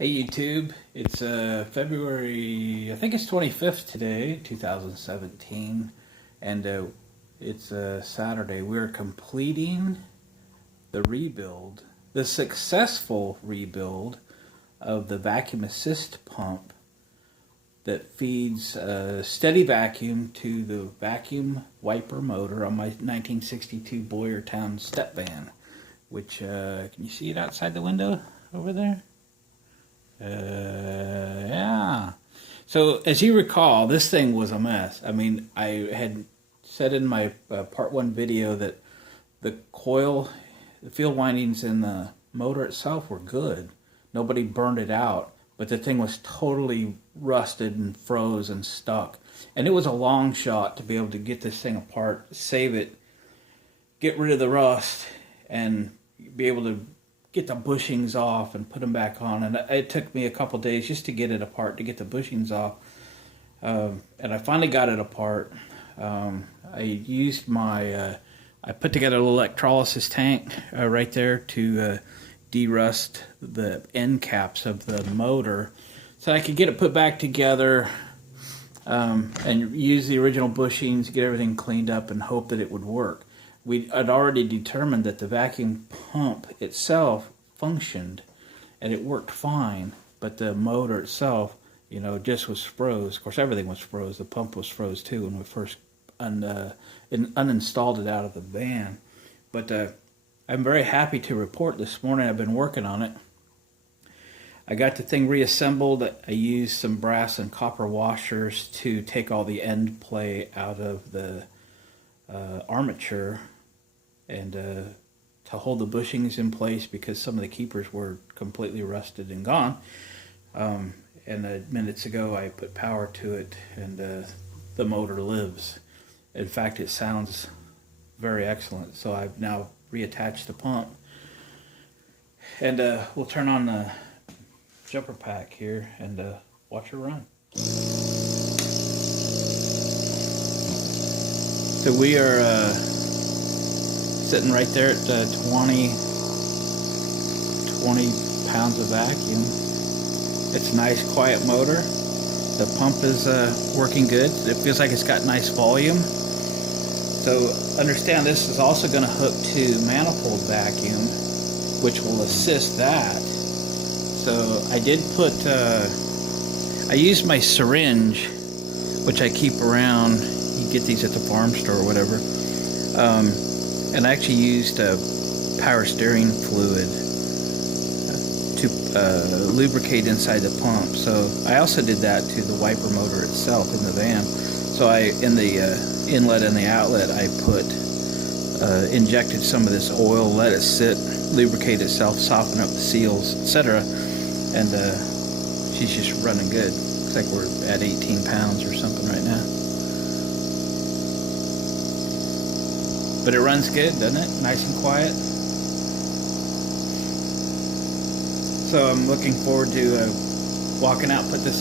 Hey YouTube, it's February, I think it's 25th today, 2017, and it's Saturday. We're completing the rebuild, the successful rebuild of the vacuum assist pump that feeds steady vacuum to the vacuum wiper motor on my 1962 Boyertown step van, which, can you see it outside the window over there? Yeah. So as you recall, this thing was a mess. I mean, I had said in my part one video that the coil, the field windings in the motor itself were good. Nobody burned it out, but the thing was totally rusted and froze and stuck. And it was a long shot to be able to get this thing apart, save it, get rid of the rust, and be able to get the bushings off and put them back on. And it took me a couple days just to get it apart, to get the bushings off. And I finally got it apart. I used my, I put together a little electrolysis tank right there to de-rust the end caps of the motor so I could get it put back together and use the original bushings, get everything cleaned up, and hope that it would work. We had already determined that the vacuum pump itself functioned and it worked fine, but the motor itself, you know, just was froze. Of course, everything was froze. The pump was froze too when we first uninstalled it out of the van. But I'm very happy to report this morning I've been working on it. I got the thing reassembled. I used some brass and copper washers to take all the end play out of the armature and to hold the bushings in place because some of the keepers were completely rusted and gone. And minutes ago I put power to it, and the motor lives. In fact, it sounds very excellent. So I've now reattached the pump, and we'll turn on the jumper pack here and watch her run. So we are sitting right there at 20 pounds of vacuum. It's a nice quiet motor. The pump is working good. It feels like it's got nice volume. So understand this is also going to hook to manifold vacuum, which will assist that. So I did put, I used my syringe, which I keep around. You get these at the farm store or whatever. And I actually used power steering fluid to lubricate inside the pump. So I also did that to the wiper motor itself in the van. So in the inlet and the outlet, I put injected some of this oil, let it sit, lubricate itself, soften up the seals, etc. And she's just running good. Looks like we're at 18 pounds or something right now. But it runs good, doesn't it? Nice and quiet. So I'm looking forward to walking out, put this